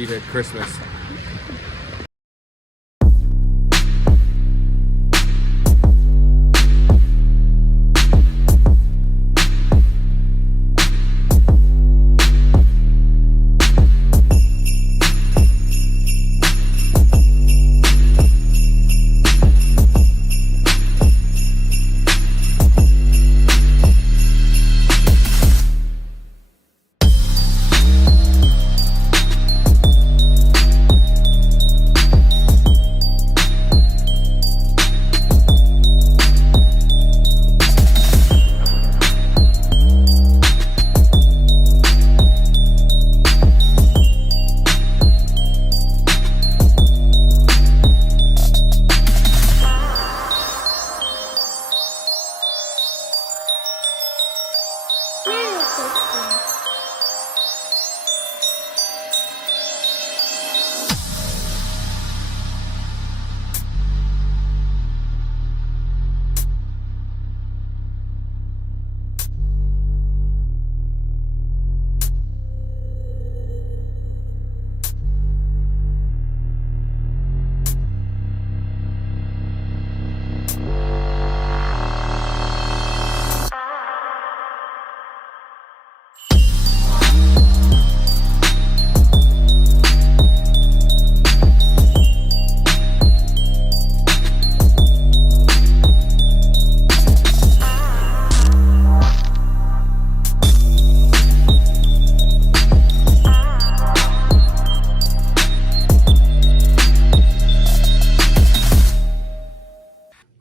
eat at Christmas.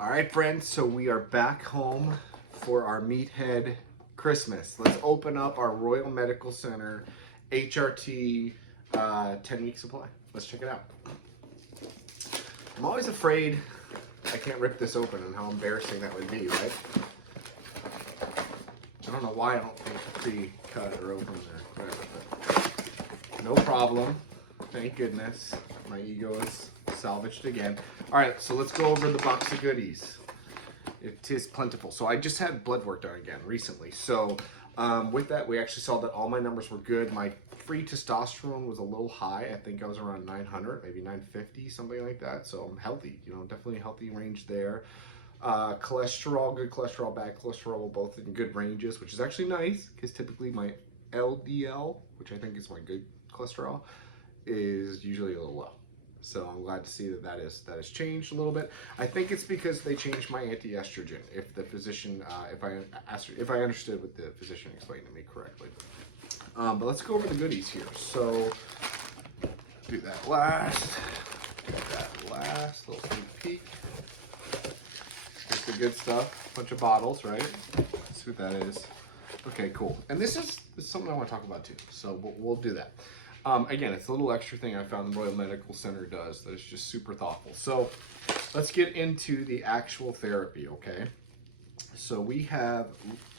Alright friends, so we are back home for our Meathead Christmas. Let's open up our Royal Medical Center HRT 10-week supply. Let's check it out. I'm always afraid I can't rip this open and how embarrassing that would be, right? I don't know why I don't think pre-cut or open there. Whatever, but no problem. Thank goodness. My ego is salvaged again. All right, so let's go over the box of goodies. It is plentiful. So I just had blood work done again recently. So with that, we actually saw that all my numbers were good. My free testosterone was a little high. I think I was around 900, maybe 950, something like that. So I'm healthy, you know, definitely a healthy range there. Cholesterol, good cholesterol, bad cholesterol, both in good ranges, which is actually nice because typically my LDL, which I think is my good cholesterol, is usually a little low. So I'm glad to see that that has changed a little bit. I think it's because they changed my anti-estrogen. If the physician, if I understood what the physician explained to me correctly. But let's go over the goodies here. So do that last. Little sneak peek. Here's the good stuff. Bunch of bottles, right? Let's see what that is. Okay, cool. And this is something I want to talk about too. So we'll do that. Again, it's a little extra thing I found the Royal Medical Center does that is just super thoughtful. So let's get into the actual therapy, okay? So we have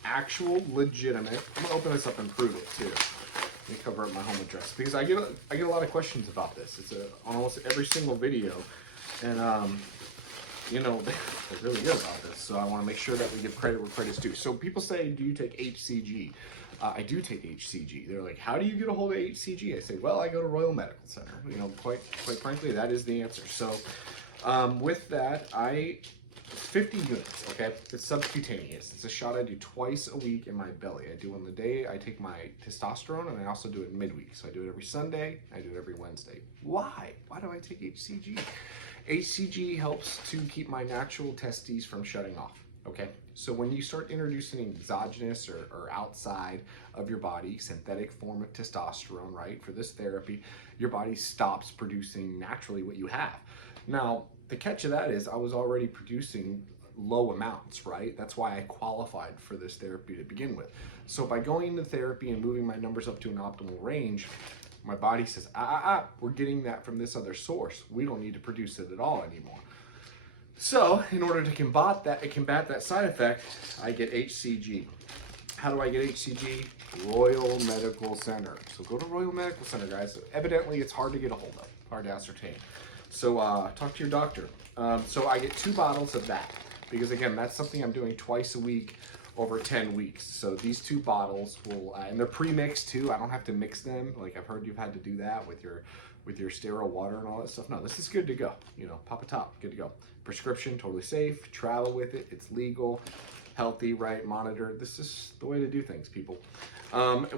actual legitimate, I'm gonna open this up and prove it too. Let me cover up my home address because I get a lot of questions about this. It's on almost every single video, and you know, they're really good about this. So I want to make sure that we give credit where credit's due. So people say, do you take HCG? I do take HCG. They're like, how do you get a hold of HCG? I say, well, I go to Royal Medical Center. You know, quite frankly, that is the answer. So with that, 50 units, okay? It's subcutaneous. It's a shot I do twice a week in my belly. I do on the day I take my testosterone, and I also do it midweek. So I do it every Sunday. I do it every Wednesday. Why? Why do I take HCG? HCG helps to keep my natural testes from shutting off. Okay, so when you start introducing exogenous or outside of your body, synthetic form of testosterone, right, for this therapy, your body stops producing naturally what you have. Now, the catch of that is I was already producing low amounts, right? That's why I qualified for this therapy to begin with. So by going into therapy and moving my numbers up to an optimal range, my body says, we're getting that from this other source. We don't need to produce it at all anymore. So, in order to combat that side effect, I get HCG. How do I get HCG? Royal Medical Center. So go to Royal Medical Center, guys. Evidently, it's hard to get a hold of, hard to ascertain. So talk to your doctor. So I get 2 bottles of that because, again, that's something I'm doing twice a week over 10 weeks. So these 2 bottles will, and they're pre-mixed too. I don't have to mix them. Like I've heard you've had to do that with your sterile water and all that stuff. No, this is good to go. You know, pop a top, good to go. Prescription, totally safe. Travel with it. It's legal, healthy, right? Monitored. This is the way to do things, people.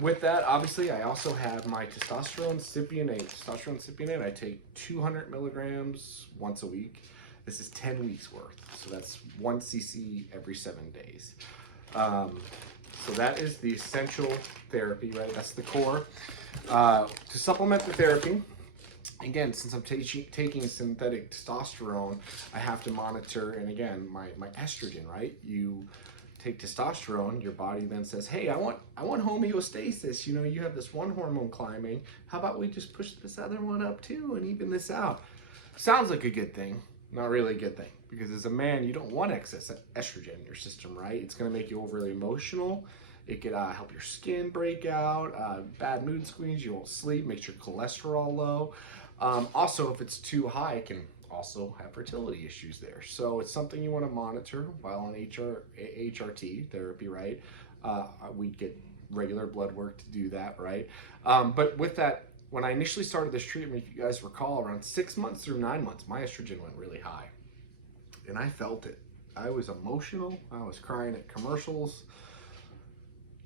With that, obviously, I also have my testosterone cypionate. Testosterone cypionate, I take 200 milligrams once a week. This is 10 weeks worth. So that's 1 cc every 7 days. So that is the essential therapy, right? That's the core. To supplement the therapy, again, since I'm taking synthetic testosterone, I have to monitor, and again, my estrogen, right? You take testosterone, your body then says, hey, I want homeostasis. You know, you have this one hormone climbing. How about we just push this other one up too and even this out? Sounds like a good thing. Not really a good thing, because as a man, you don't want excess estrogen in your system, right? It's going to make you overly emotional. It could help your skin break out, bad mood swings, you won't sleep, makes your cholesterol low. Also, if it's too high, it can also have fertility issues there. So it's something you want to monitor while on HRT therapy, right? We get regular blood work to do that, right? But with that, when I initially started this treatment, if you guys recall, around 6 months through 9 months, my estrogen went really high. And I felt it. I was emotional. I was crying at commercials.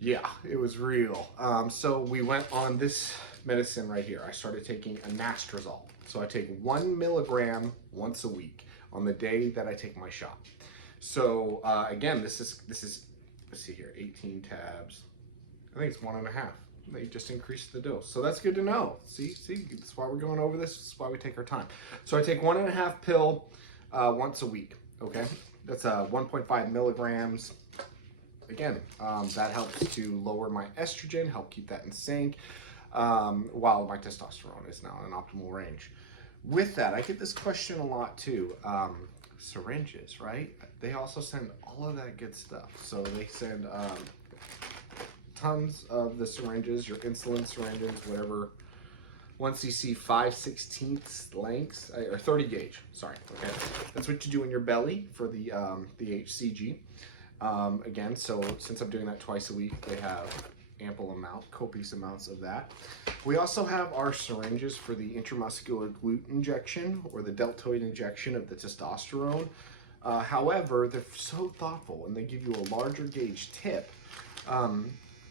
Yeah, it was real. So we went on this medicine right here. I started taking anastrozole. So I take 1 milligram once a week on the day that I take my shot. So again, this is, let's see here, 18 tabs. I think it's 1.5. They just increased the dose. So that's good to know. See, that's why we're going over this. This is why we take our time. So I take 1.5 pill once a week, okay? That's 1.5 milligrams. Again, that helps to lower my estrogen, help keep that in sync, while my testosterone is now in an optimal range. With that, I get this question a lot too. Syringes, right? They also send all of that good stuff. So they send tons of the syringes, your insulin syringes, whatever, 1 cc 5/16 lengths, or 30 gauge, sorry, okay? That's what you do in your belly for the HCG. Again, so since I'm doing that twice a week, they have ample amount, copious amounts of that. We also have our syringes for the intramuscular glute injection or the deltoid injection of the testosterone. However, they're so thoughtful and they give you a larger gauge tip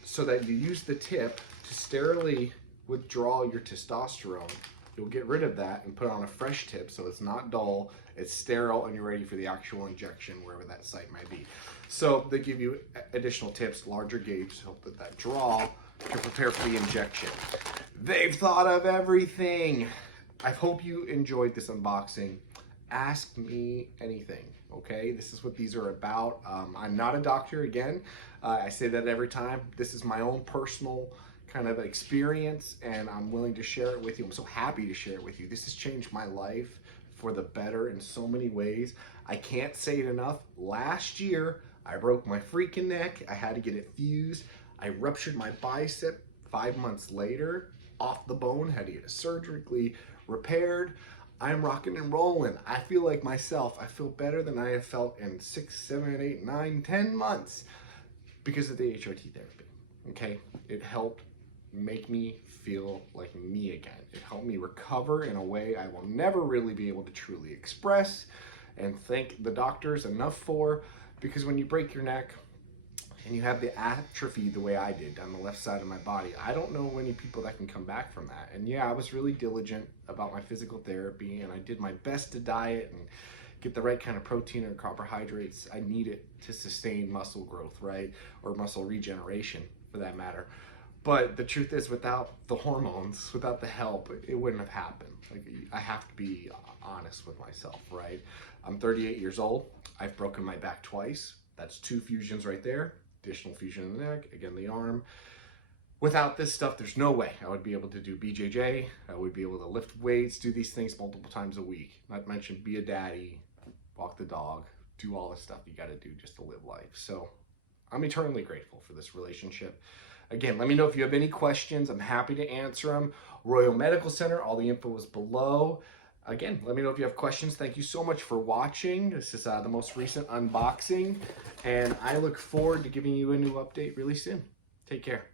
so that you use the tip to sterilely withdraw your testosterone. You'll get rid of that and put on a fresh tip so it's not dull, it's sterile, and you're ready for the actual injection wherever that site might be. So they give you additional tips, larger gauge to help with that draw to prepare for the injection. They've thought of everything. I hope you enjoyed this unboxing. Ask me anything, okay? This is what these are about. I'm not a doctor, again. I say that every time. This is my own personal kind of experience, and I'm willing to share it with you. I'm so happy to share it with you. This has changed my life for the better in so many ways. I can't say it enough. Last year, I broke my freaking neck. I had to get it fused. I ruptured my bicep 5 months later, off the bone, had to get it surgically repaired. I'm rocking and rolling. I feel like myself. I feel better than I have felt in 6, 7, 8, 9, 10 months because of the HRT therapy, okay? It helped make me feel like me again. It helped me recover in a way I will never really be able to truly express and thank the doctors enough for, because when you break your neck and you have the atrophy the way I did down the left side of my body, I don't know many people that can come back from that. And yeah, I was really diligent about my physical therapy and I did my best to diet and get the right kind of protein or carbohydrates I needed to sustain muscle growth, right? Or muscle regeneration for that matter. But the truth is, without the hormones, without the help, it wouldn't have happened. Like, I have to be honest with myself, right? I'm 38 years old. I've broken my back twice. That's 2 fusions right there. Additional fusion in the neck, again the arm. Without this stuff, there's no way I would be able to do BJJ. I would be able to lift weights, do these things multiple times a week. Not to mention be a daddy, walk the dog, do all the stuff you gotta do just to live life. So I'm eternally grateful for this relationship. Again, let me know if you have any questions. I'm happy to answer them. Royal Medical Center, all the info is below. again, let me know if you have questions. Thank you so much for watching. This is the most recent unboxing, and I look forward to giving you a new update really soon. Take care.